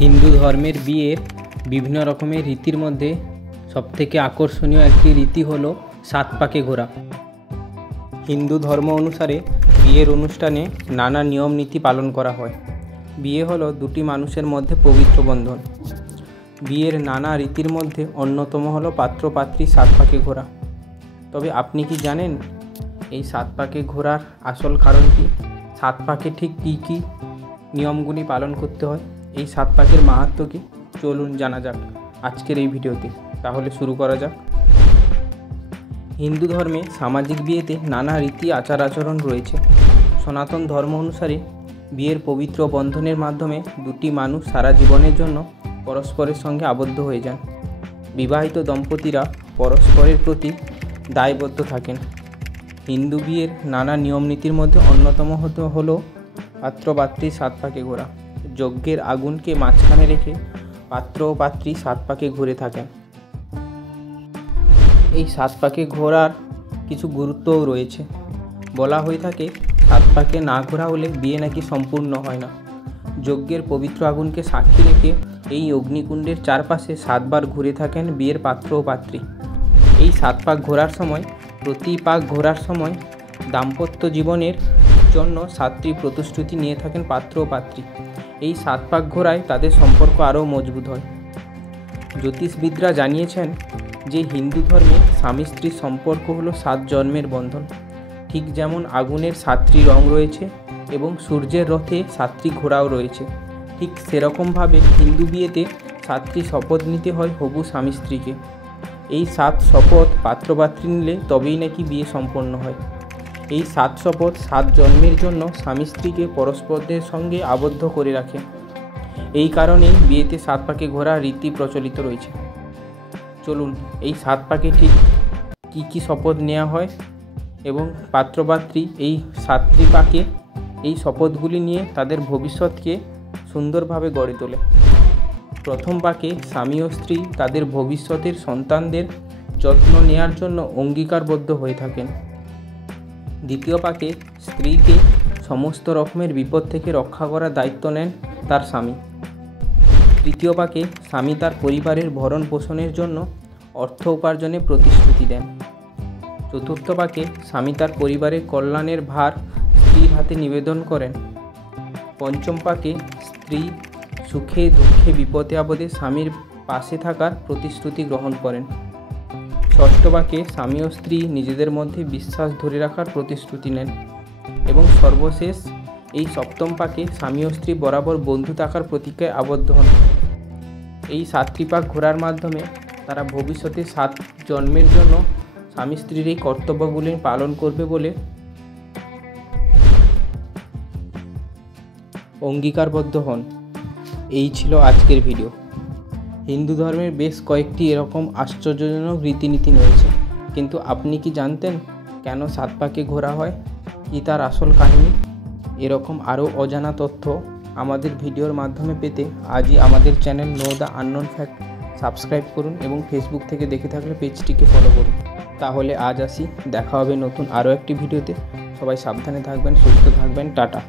হিন্দু ধর্মের বিয়ের বিভিন্ন রকমের রীতির মধ্যে সবথেকে আকর্ষণীয় একটি রীতি হলো সাত পাকে ঘোরা। হিন্দু ধর্ম অনুসারে বিয়ের অনুষ্ঠানে নানা নিয়ম নীতি পালন করা হয়। বিয়ে হলো দুটি মানুষের মধ্যে পবিত্র বন্ধন। বিয়ের নানা রীতির মধ্যে অন্যতম হলো পাত্র পাত্রী সাত পাকে ঘোরা। তবে আপনি কি জানেন এই সাত পাকে ঘোরার আসল কারণ কি? সাত পাকে ঠিক কী কী নিয়মগুলি পালন করতে হয়, এই সাত পাকের মাহাত্ম্য কি? চলুন জানা যাক আজকের এই ভিডিওতে। তাহলে শুরু করা যাক। হিন্দু ধর্মে সামাজিক বিয়েতে নানা রীতি আচার আচরণ রয়েছে। সনাতন ধর্ম অনুসারে বিয়ের পবিত্র বন্ধনের মাধ্যমে দুটি মানুষ সারা জীবনের জন্য পরস্পরের সঙ্গে আবদ্ধ হয়ে যান। বিবাহিত দম্পতিরা পরস্পরের প্রতি দায়বদ্ধ থাকেন। হিন্দু বিয়ের নানা নিয়ম নীতির মধ্যে অন্যতম হলো পাত্র পাত্রী সাত পাকে ঘোরা। যজ্ঞের আগুনকে মাঝখানে রেখে পাত্র ও পাত্রী সাত পাকে ঘুরে থাকেন। এই সাত পাকে ঘোরার কিছু গুরুত্বও রয়েছে। বলা হয়ে থাকে সাত পাকে না ঘোরা হলে বিয়ে নাকি সম্পূর্ণ হয় না। যজ্ঞের পবিত্র আগুনকে সাক্ষী রেখে এই অগ্নিকুণ্ডের চারপাশে সাতবার ঘুরে থাকেন বিয়ের পাত্র ও পাত্রী। এই সাত পাক ঘোরার সময় প্রতি পাক ঘোরার সময় দাম্পত্য জীবনের জন্য সাতটি প্রতিশ্রুতি নিয়ে থাকেন পাত্র ও পাত্রী। এই সাত পাক ঘোরায় তাদের সম্পর্ক আরও মজবুত হয়। জ্যোতিষবিদরা জানিয়েছেন যে হিন্দু ধর্মে স্বামী স্ত্রীর সম্পর্ক হলো 7 জন্মের বন্ধন। ঠিক যেমন আগুনের 7টি রং রয়েছে এবং সূর্যের রথে 7টি ঘোড়াও রয়েছে, ঠিক সেরকমভাবে হিন্দু বিয়েতে 7টি শপথ নিতে হয় হবু স্বামী স্ত্রীকে। এই 7 শপথ পাত্রপাত্রী নিলে তবেই নাকি বিয়ে সম্পন্ন হয়। এই 7 শপথ 7 জন্মের জন্য স্বামী স্ত্রীকে পরস্পরের সঙ্গে আবদ্ধ করে রাখে। এই কারণেই বিয়েতে 7 পাকে ঘোরা রীতি প্রচলিত রয়েছে। চলুন এই 7 পাকে ঠিক কী কী শপথ নেওয়া হয় এবং পাত্রপাত্রী এই 7টি পাকে এই শপথগুলি নিয়ে তাদের ভবিষ্যৎকে সুন্দরভাবে গড়ে তোলে। প্রথম পাকে স্বামী ও স্ত্রী তাদের ভবিষ্যতের সন্তানদের যত্ন নেওয়ার জন্য অঙ্গীকারবদ্ধ হয়ে থাকেন। দ্বিতীয় পাকে স্ত্রীকে সমস্ত রকমের বিপদ থেকে রক্ষা করার দায়িত্ব নেন তার স্বামী। তৃতীয় পাকে স্বামী তার পরিবারের ভরণ পোষণের জন্য অর্থ উপার্জনের প্রতিশ্রুতি দেন। চতুর্থ পাকে স্বামী তার পরিবারের কল্যাণের ভার স্ত্রীর হাতে নিবেদন করেন। পঞ্চম পাকে স্ত্রী সুখে দুঃখে বিপদে আপদে স্বামীর পাশে থাকার প্রতিশ্রুতি গ্রহণ করেন। ষষ্ঠ পাকে স্বামী ও স্ত্রী নিজেদের মধ্যে বিশ্বাস ধরে রাখার প্রতিশ্রুতি নেন। এবং সর্বশেষ এই সপ্তম পাকে স্বামী ও স্ত্রী বরাবর বন্ধু থাকার প্রতিজ্ঞায় আবদ্ধ হন। এই 7টি পাক ঘোরার মাধ্যমে তারা ভবিষ্যতে 7 জন্মের জন্য স্বামী স্ত্রীর এই কর্তব্যগুলি পালন করবে বলে অঙ্গীকারবদ্ধ হন। এই ছিল আজকের ভিডিও। হিন্দু ধর্মের বেশ কয়েকটি এরকম আশ্চর্যজনক রীতিনীতি রয়েছে, কিন্তু আপনি কি জানতেন কেন 7 পাকে ঘোরা হয়, কি তার আসল কাহিনী? এরকম আরও অজানা তথ্য আমাদের ভিডিওর মাধ্যমে পেতে আজই আমাদের channel know the unknown fact subscribe করুন এবং ফেসবুক থেকে দেখে থাকলে পেজটিকে ফলো করুন। তাহলে আজ আসি, দেখা হবে নতুন আরও একটি ভিডিওতে। সবাই সাবধানে থাকবেন, সুস্থ থাকবেন, টাটা।